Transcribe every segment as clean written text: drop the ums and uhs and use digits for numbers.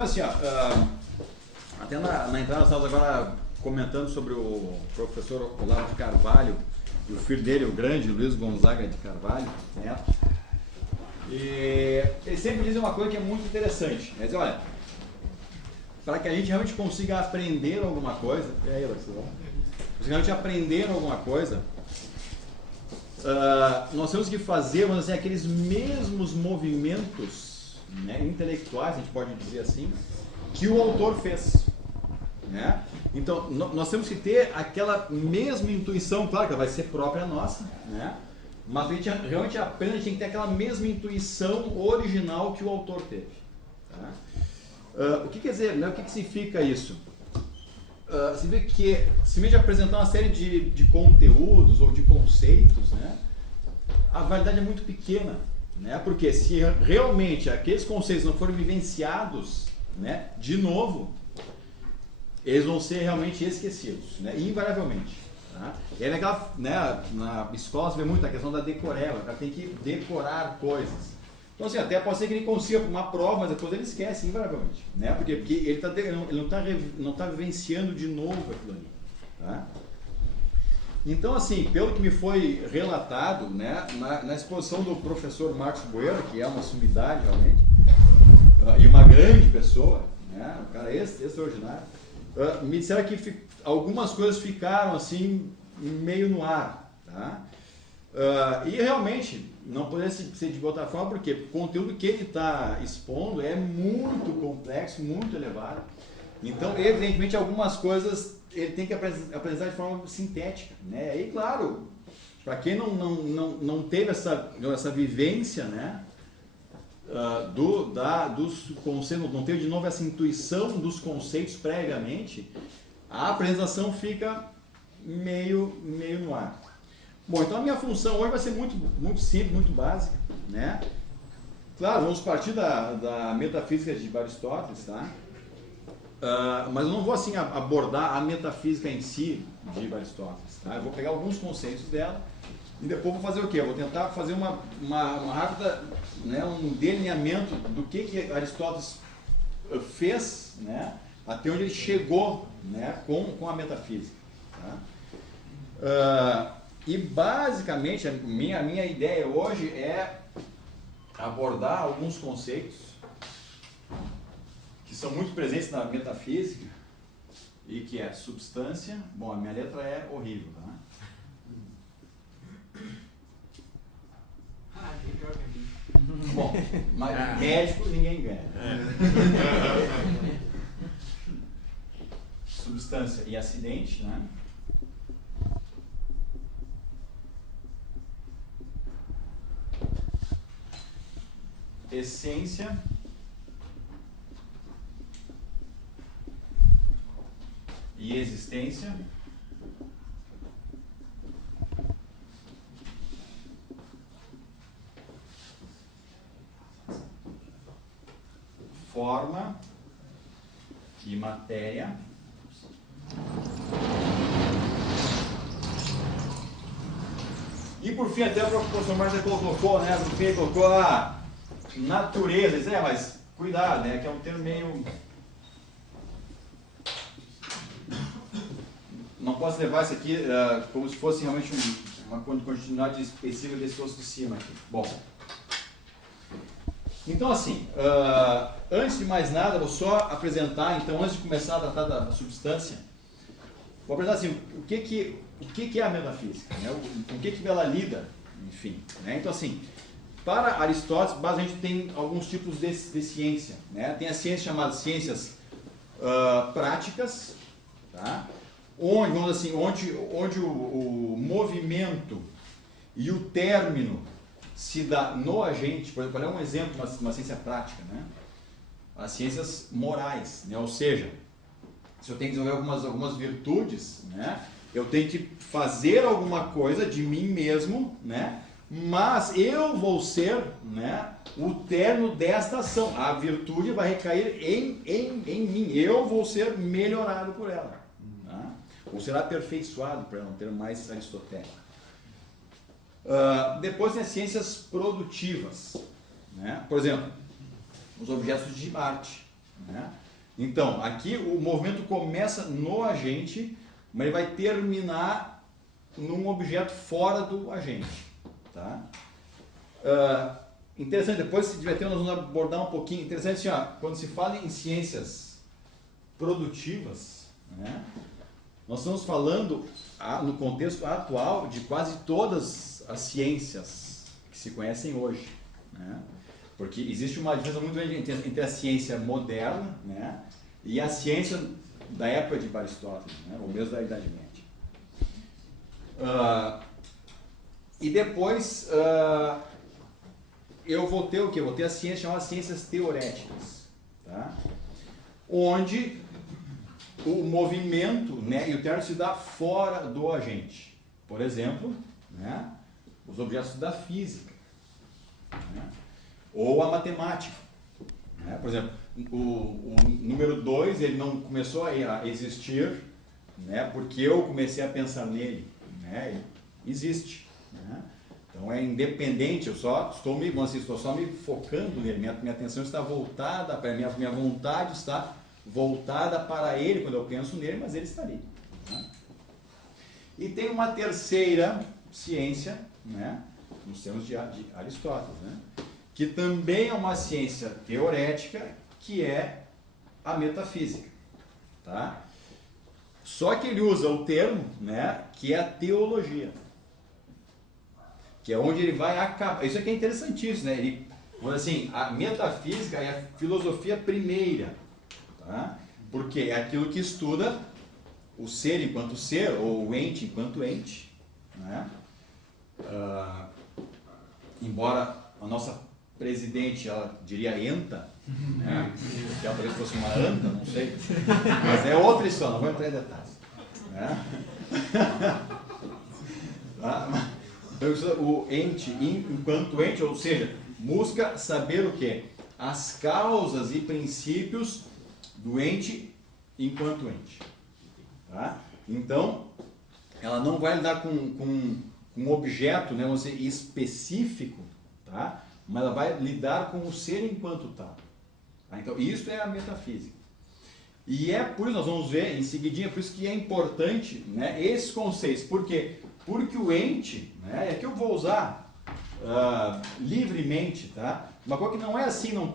Assim, ó, até na entrada nós estávamos agora comentando sobre o professor Olavo de Carvalho e o filho dele, o grande Luiz Gonzaga de Carvalho, né? E eles sempre dizem uma coisa que é muito interessante, né? Dizem, olha, para que a gente realmente consiga aprender alguma coisa, e aí, Alexandre? Se realmente aprender alguma coisa, nós temos que fazer, vamos dizer, aqueles mesmos movimentos, né, intelectuais, a gente pode dizer assim, que o autor fez, né? Então, nós temos que ter aquela mesma intuição, claro que ela vai ser própria nossa, né? Mas a gente realmente aprende, a gente tem que ter aquela mesma intuição original que o autor teve, tá? O que quer dizer, né? O que significa isso? Significa que, simplesmente apresentar uma série de conteúdos ou de conceitos, né, a validade é muito pequena, né? Porque se realmente aqueles conceitos não forem vivenciados, né, de novo, eles vão ser realmente esquecidos, né, invariavelmente. Tá? E é legal, né, na escola você vê muito a questão da decoreba, o cara tem que decorar coisas. Então, assim, até pode ser que ele consiga uma prova, mas depois ele esquece, invariavelmente, né? Porque ele não está vivenciando de novo aquilo ali. Tá? Então, assim, pelo que me foi relatado, né, na exposição do professor Marcos Bueno, que é uma sumidade realmente, e uma grande pessoa, né, um cara extraordinário, me disseram que algumas coisas ficaram assim, meio no ar. Tá? E realmente, não poderia ser de outra forma, porque o conteúdo que ele está expondo é muito complexo, muito elevado. Então, evidentemente, algumas coisas ele tem que apresentar de forma sintética, né? E claro, para quem não teve essa vivência, né, dos conceitos, não teve de novo essa intuição dos conceitos previamente, a apresentação fica meio no ar. Bom, então a minha função hoje vai ser muito simples, muito básica, né? Claro, vamos partir da metafísica de Aristóteles, tá? Mas eu não vou assim abordar a metafísica em si de Aristóteles, tá? Eu vou pegar alguns conceitos dela e depois vou fazer o quê? Eu vou tentar fazer uma rápida, né, um delineamento do que Aristóteles fez, né, até onde ele chegou, né, com a metafísica. Tá? E basicamente a minha ideia hoje é abordar alguns conceitos que são muito presentes na metafísica e que é substância. Bom, a minha letra é horrível, tá? Bom, mas médico ninguém ganha. Substância e acidente, né? Essência e existência. Forma e matéria. E por fim, até o professor Márcio colocou, né? No fim ele colocou a natureza. Isso é, mas cuidado, né? Que é um termo meio. Não posso levar isso aqui como se fosse realmente uma continuidade específica desse troço de cima aqui. Bom. Então, assim, antes de mais nada, vou só apresentar, então, antes de começar a tratar da substância, vou apresentar assim, o que é a metafísica, né? Com o que ela lida, enfim. Né? Então, assim, para Aristóteles, basicamente tem alguns tipos de ciência. Né? Tem a ciência chamada ciências práticas, tá? Onde, vamos dizer assim, onde o movimento e o término se dá no agente. Por exemplo, qual é um exemplo de uma ciência prática, né? As ciências morais, né? Ou seja, se eu tenho que desenvolver algumas virtudes, né, eu tenho que fazer alguma coisa de mim mesmo, né, mas eu vou ser, né, o termo desta ação. A virtude vai recair em mim. Eu vou ser melhorado por ela. Tá? Ou ser aperfeiçoado por ela, um termo mais aristotélico. Depois tem as ciências produtivas, né? Por exemplo, os objetos de arte, né? Então, aqui o movimento começa no agente, mas ele vai terminar num objeto fora do agente. Tá? Interessante, depois se tiver tempo nós vamos abordar um pouquinho. Interessante assim, ó, quando se fala em ciências produtivas, né, nós estamos falando no contexto atual de quase todas as ciências que se conhecem hoje. Né? Porque existe uma diferença muito grande entre a ciência moderna, né, e a ciência da época de Aristóteles, né, ou mesmo da Idade Média. E depois eu vou ter o quê? Vou ter a ciência chamada ciências teoréticas, tá? Onde o movimento, né, e o termo se dá fora do agente. Por exemplo, né, os objetos da física, né, ou a matemática. Né? Por exemplo, o número 2 ele não começou a existir, né, porque eu comecei a pensar nele. Né? Ele existe. Né? Então é independente, eu só estou me focando nele, minha atenção está voltada para minha vontade está voltada para ele quando eu penso nele, mas ele está ali. Né? E tem uma terceira ciência, né, nos termos de Aristóteles, né, que também é uma ciência teorética, que é a metafísica. Tá? Só que ele usa o termo, né, que é a teologia, que é onde ele vai acabar. Isso aqui é interessantíssimo, né? Ele, assim, a metafísica é a filosofia primeira, tá? Porque é aquilo que estuda o ser enquanto ser, ou o ente enquanto ente, né? Embora a nossa presidente, ela diria enta, né? Que ela talvez fosse uma anta, não sei, mas é outra história, não vou entrar em detalhes, né? O ente enquanto ente, ou seja, busca saber o quê? As causas e princípios do ente enquanto ente. Tá? Então, ela não vai lidar com um objeto, né, vamos dizer, específico, tá? Mas ela vai lidar com o ser enquanto tal. Tá? Então, isso é a metafísica. E é por isso, nós vamos ver em seguidinha, por isso que é importante, né, esses conceitos. Por quê? Porque o ente, né, e aqui eu vou usar livremente, tá? Uma coisa que não é assim, não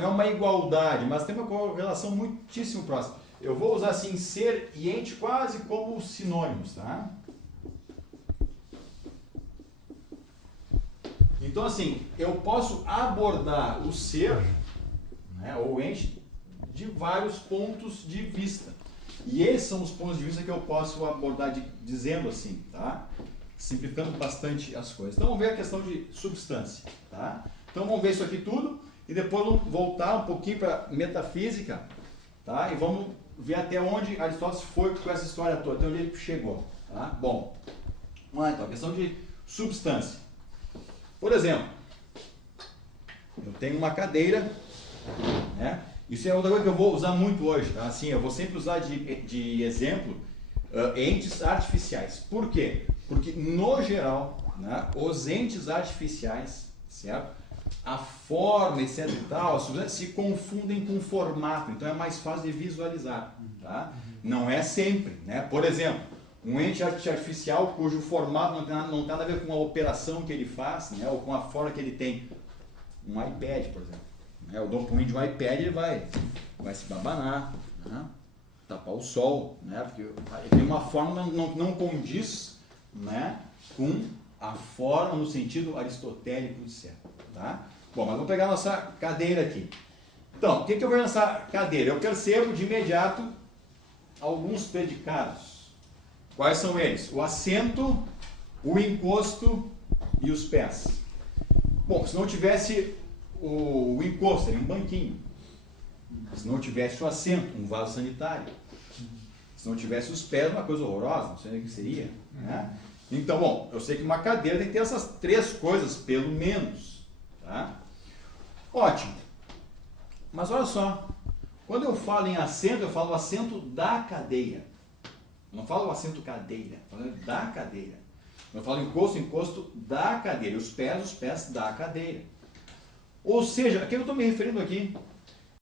é uma igualdade, mas tem uma correlação muitíssimo próxima. Eu vou usar assim ser e ente quase como sinônimos, tá? Então assim, eu posso abordar o ser, né, ou o ente de vários pontos de vista. E esses são os pontos de vista que eu posso abordar dizendo assim, tá? Simplificando bastante as coisas. Então vamos ver a questão de substância, tá? Então vamos ver isso aqui tudo e depois vamos voltar um pouquinho para metafísica, tá? E vamos ver até onde Aristóteles foi com essa história toda, até onde ele chegou, tá? Bom, vamos lá então, a questão de substância. Por exemplo, eu tenho uma cadeira, né? Isso é outra coisa que eu vou usar muito hoje, tá? Assim, eu vou sempre usar de exemplo entes artificiais. Por quê? Porque, no geral, né, os entes artificiais, certo? A forma, etc e tal, se confundem com o formato, então é mais fácil de visualizar, tá? Não é sempre, né? Por exemplo, um ente artificial cujo formato não tem nada a ver com a operação que ele faz, né, ou com a forma que ele tem. Um iPad, por exemplo. Eu dou um punho de um iPad, ele vai se babanar, né? Tapar o sol, né? Porque ele tem uma forma que não condiz, né, com a forma no sentido aristotélico de ser. Tá? Bom, mas vamos pegar a nossa cadeira aqui. Então, o que eu vou nessa cadeira? Eu percebo de imediato alguns predicados. Quais são eles? O assento, o encosto e os pés. Bom, se não tivesse o encosto, seria um banquinho. Se não tivesse o assento, um vaso sanitário. Se não tivesse os pés, uma coisa horrorosa, não sei o que seria. Né? Então, bom, eu sei que uma cadeira tem que ter essas três coisas, pelo menos. Tá? Ótimo. Mas olha só, quando eu falo em assento, eu falo assento da cadeira. Eu não falo assento cadeira, eu falo da cadeira. Eu falo encosto da cadeira. Os pés da cadeira. Ou seja, a que eu estou me referindo aqui?